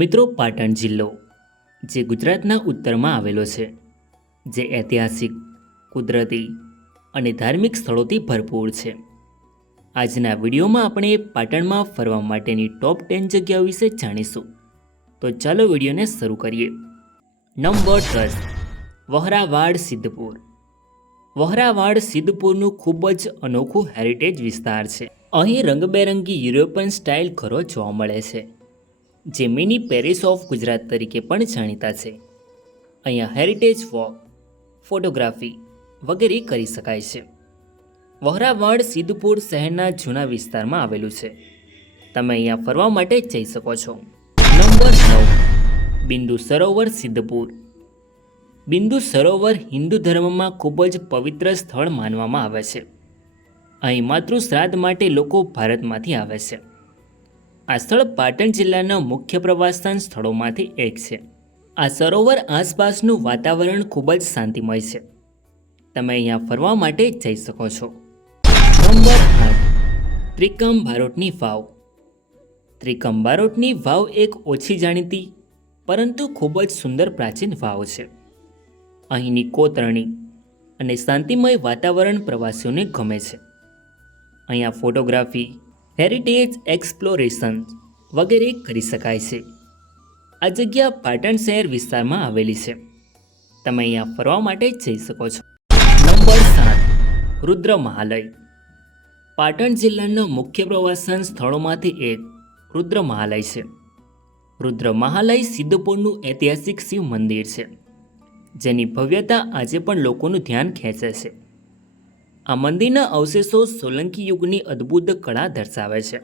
મિત્રો, પાટણ જિલ્લો જે ગુજરાતના ઉત્તરમાં આવેલો છે, જે ઐતિહાસિક, કુદરતી અને ધાર્મિક સ્થળોથી ભરપૂર છે. આજના વિડીયોમાં આપણે પાટણમાં ફરવા માટેની ટોપ 10 જગ્યાઓ વિશે જાણીશું. તો ચાલો વિડીયોને શરૂ કરીએ. નંબર 10, વહરાવાડ સિદ્ધપુર. વહરાવાડ સિદ્ધપુરનું ખૂબ જ અનોખું હેરિટેજ વિસ્તાર છે. અહીં રંગબેરંગી યુરોપિયન સ્ટાઇલ ઘરો જોવા મળે છે, જે મિની પેરિસ ઓફ ગુજરાત તરીકે પણ જાણીતા છે. અહીંયા હેરિટેજ વોક, ફોટોગ્રાફી વગેરે કરી શકાય છે. વહરાવાડ સિદ્ધપુર શહેરના જૂના વિસ્તારમાં આવેલું છે. તમે અહીંયા ફરવા માટે જઈ શકો છો. નંબર 9, બિંદુ સરોવર સિદ્ધપુર. બિંદુ સરોવર હિન્દુ ધર્મમાં ખૂબ જ પવિત્ર સ્થળ માનવામાં આવે છે. અહીં માતૃશ્રાદ્ધ માટે લોકો ભારતમાંથી આવે છે. આ સ્થળ પાટણ જિલ્લાના મુખ્ય પ્રવાસન સ્થળોમાંથી એક છે. આ સરોવર આસપાસનું વાતાવરણ ખૂબ જ શાંતિમય છે. તમે અહીંયા ફરવા માટે જઈ શકો છો. નંબર 8, ત્રિકમ બારોટની વાવ. ત્રિકમ બારોટની વાવ એક ઓછી જાણીતી પરંતુ ખૂબ જ સુંદર પ્રાચીન વાવ છે. અહીંની કોતરણી અને શાંતિમય વાતાવરણ પ્રવાસીઓને ગમે છે. અહીંયા ફોટોગ્રાફી, હેરિટેજ એક્સપ્લોરેશન વગેરે કરી શકાય છે. આ જગ્યા પાટણ શહેર વિસ્તારમાં આવેલી છે. તમે અહીંયા ફરવા માટે જઈ શકો છો. નંબર 7, રુદ્ર મહાલય. પાટણ જિલ્લાના મુખ્ય પ્રવાસન સ્થળોમાંથી એક રુદ્ર મહાલય છે. રુદ્ર મહાલય સિદ્ધપુરનું ઐતિહાસિક શિવ મંદિર છે, જેની ભવ્યતા આજે પણ લોકોનું ધ્યાન ખેંચે છે. આ મંદિરના અવશેષો સોલંકી યુગની અદ્ભુત કળા દર્શાવે છે.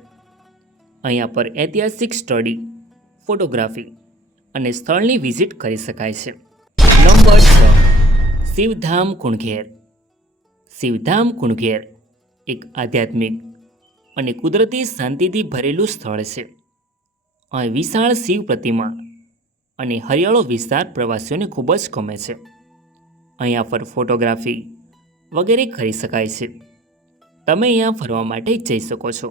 અહીંયા પર ઐતિહાસિક સ્ટડી, ફોટોગ્રાફી અને સ્થળની વિઝિટ કરી શકાય છે. નંબર 6, શિવધામ કુણઘેર. શિવધામ કુણઘેર એક આધ્યાત્મિક અને કુદરતી શાંતિથી ભરેલું સ્થળ છે. અહીં વિશાળ શિવ પ્રતિમા અને હરિયાળો વિસ્તાર પ્રવાસીઓને ખૂબ જ ગમે છે. અહીંયા પર ફોટોગ્રાફી વગેરે કરી શકાય છે. તમે અહીંયા ફરવા માટે જઈ શકો છો.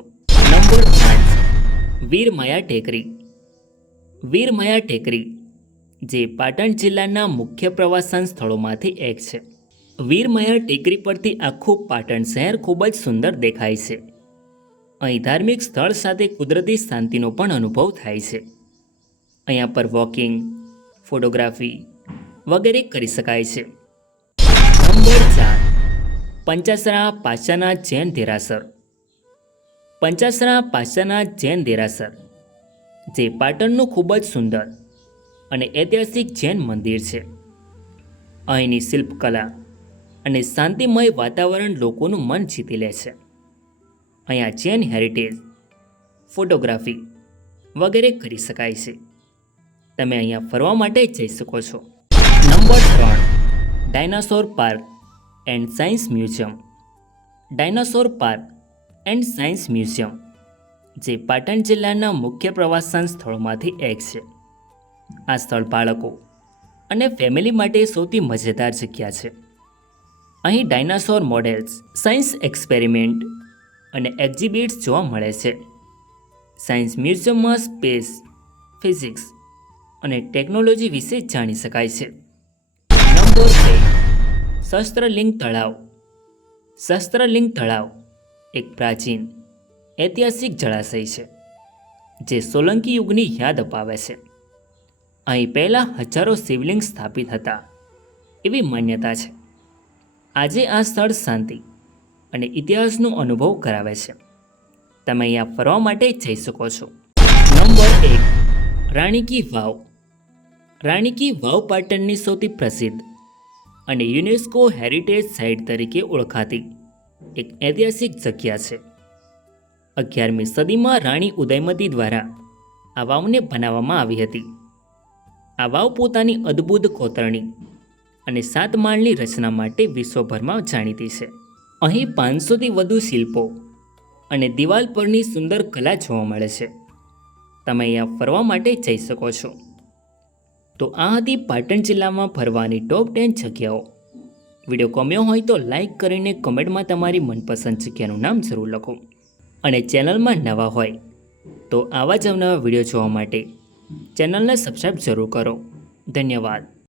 નંબર 5, વીરમાયા ટેકરી. વીરમાયા ટેકરી જે પાટણ જિલ્લાના મુખ્ય પ્રવાસન સ્થળોમાંથી એક છે. વીરમાયા ટેકરી પરથી આખું પાટણ શહેર ખૂબ જ સુંદર દેખાય છે. અહીં ધાર્મિક સ્થળ સાથે કુદરતી શાંતિનો પણ અનુભવ થાય છે. અહીંયા પર વોકિંગ, ફોટોગ્રાફી વગેરે કરી શકાય છે. નંબર 4, પંચાસરા પાચાનાથ જૈન દેરાસર. પંચાસરા પાચાનાથ જૈન દેરાસર જે પાટણનું ખૂબ જ સુંદર અને ઐતિહાસિક જૈન મંદિર છે. અહીંની શિલ્પકલા અને શાંતિમય વાતાવરણ લોકોનું મન જીતી લે છે. અહીંયા જૈન હેરિટેજ, ફોટોગ્રાફી વગેરે કરી શકાય છે. તમે અહીંયા ફરવા માટે જઈ શકો છો. Number 3, dinosaur park and science museum. Dinosaur park and science museum જે પાટણ જિલ્લાના મુખ્ય પ્રવાસન સ્થળોમાંથી એક છે. આ સ્થળ બાળકો અને ફેમિલી માટે સૌથી મજેદાર જગ્યા છે. અહીં ડાયનાસોર મોડેલ્સ, સાયન્સ એક્સપેરિમેન્ટ અને એક્ઝિબિટ્સ જોવા મળે છે. સાયન્સ મ્યુઝિયમમાં સ્પેસ, ફિઝિક્સ અને ટેકનોલોજી વિશે જાણી શકાય છે. નંબર 2, શસ્ત્રલિંગ તળાવ. શસ્ત્રલિંગ તળાવ એક પ્રાચીન ઐતિહાસિક જળાશય છે, જે સોલંકી યુગની યાદ અપાવે છે. અહીં પહેલાં હજારો શિવલિંગ સ્થાપિત હતા એવી માન્યતા છે. આજે આ સ્થળ શાંતિ અને ઇતિહાસનો અનુભવ કરાવે છે. તમે અહીંયા ફરવા માટે જઈ શકો છો. નંબર 1, રાણી કી વાવ. રાણી કી વાવ પાટણની સૌથી પ્રસિદ્ધ અને યુનેસ્કો હેરિટેજ સાઇટ તરીકે ઓળખાતી એક ઐતિહાસિક જગ્યા છે. 11મી સદીમાં રાણી ઉદયમતી દ્વારા આ વાવને બનાવવામાં આવી હતી. આ વાવ પોતાની અદ્ભુત કોતરણી અને 7 માળની રચના માટે વિશ્વભરમાં જાણીતી છે. અહીં 500થી વધુ શિલ્પો અને દિવાલ પરની સુંદર કલા જોવા મળે છે. તમે અહીંયા ફરવા માટે જઈ શકો છો. તો આ હતી પાટણ જિલ્લામાં ફરવાની ટોપ 10 જગ્યાઓ. વિડીયો ગમ્યો હોય તો લાઈક કરીને કમેન્ટમાં તમારી મનપસંદ જગ્યાનું નામ જરૂર લખો. અને ચેનલમાં નવા હોય તો આવા જ અવનવા વિડીયો જોવા માટે ચેનલને સબસ્ક્રાઈબ જરૂર કરો. ધન્યવાદ.